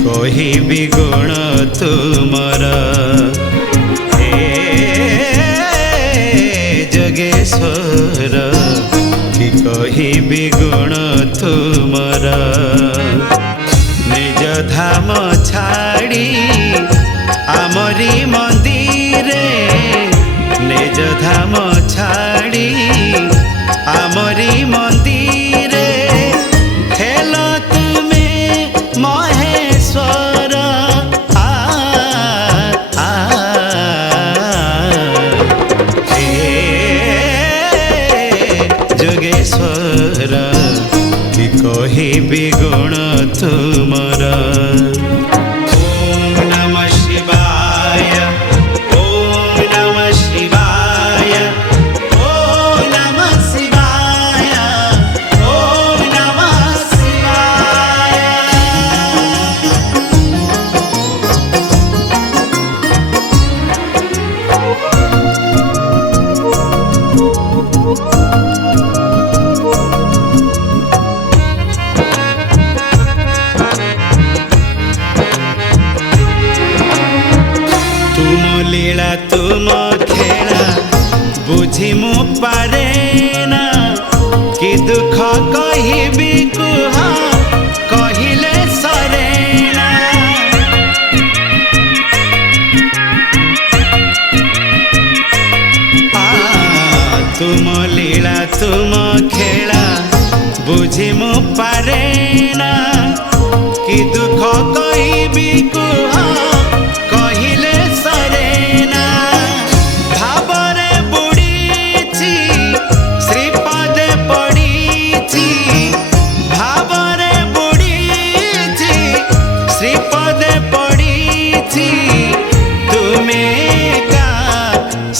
କହିବି ଗୁଣ ତୁମର ହେ ଯୋଗେଶ୍ୱର କି କହିବି ଗୁଣ ତୁମର ନିଜ ଧାମ ଛାଡ଼ି ଆମରି ମନ୍ଦିରେ ନିଜ ଧାମ ଛାଡ଼ି ଆମରି ମନ୍ଦିରେ ହେଲ ତୁମେ ମହେଶ୍ୱର ହେ ଯୋଗେଶ୍ୱର କି କହିବି ଗୁଣ ତୁମର लीला तुम खेला बुझी मु पारे ना कि दुख कहबी कुह कहिले सरेना तुम लीला तुम खेला बुझी मु पारे ना कि दुख कहबी कुह कहिले सरेना भावरे बुड़ीची श्रीपदे पड़ीची भावरे बुड़ीची श्रीपदे पड़ीची तुमे का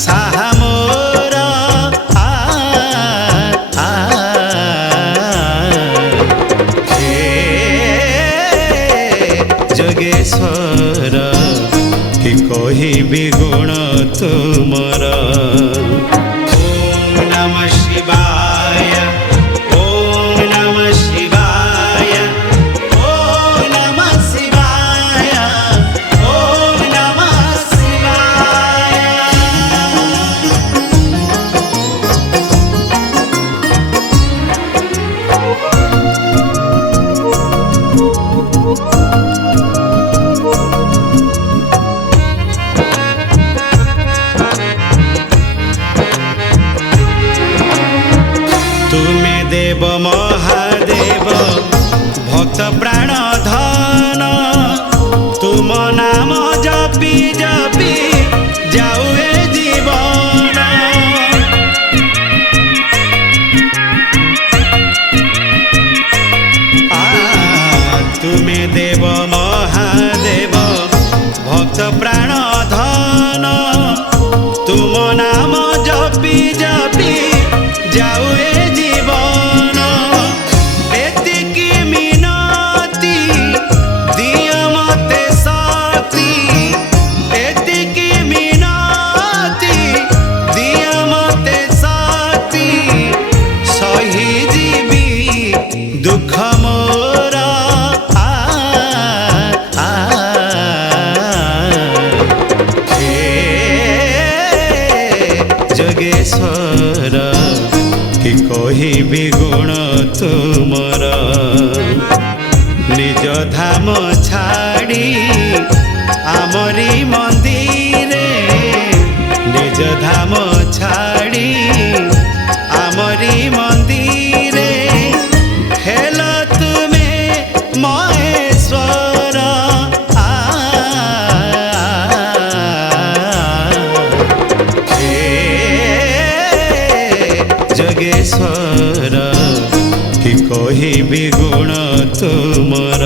साहा मोर हे जोगेश्वर कि कहबी गुण तुमर ओम नमः शिवाय ओम नमः शिवाय ओम नमः शिवाय ओम नमः शिवाय तुमे देव महादेव भक्त प्राण धन तुम नाम जपी जपी जाऊ ए जीवन तुमे देव महादेव भक्त प्राण धन तुम नाम जपी जपी जाऊ ए जीवन एतिकी मिनती दिय मते शक्ति एतिकी मिनती दिय मते शक्ति सही जीवी दुख मोर हे जोगेश्वर कि कहबी गुण तुमर निज धाम छाड़ी आमरी मंदिरे निज धाम छाड़ी आमरी मंदिरे हेल तुमे महेश्वर हे जोगेश्वर कि कहबी गुण तुमर।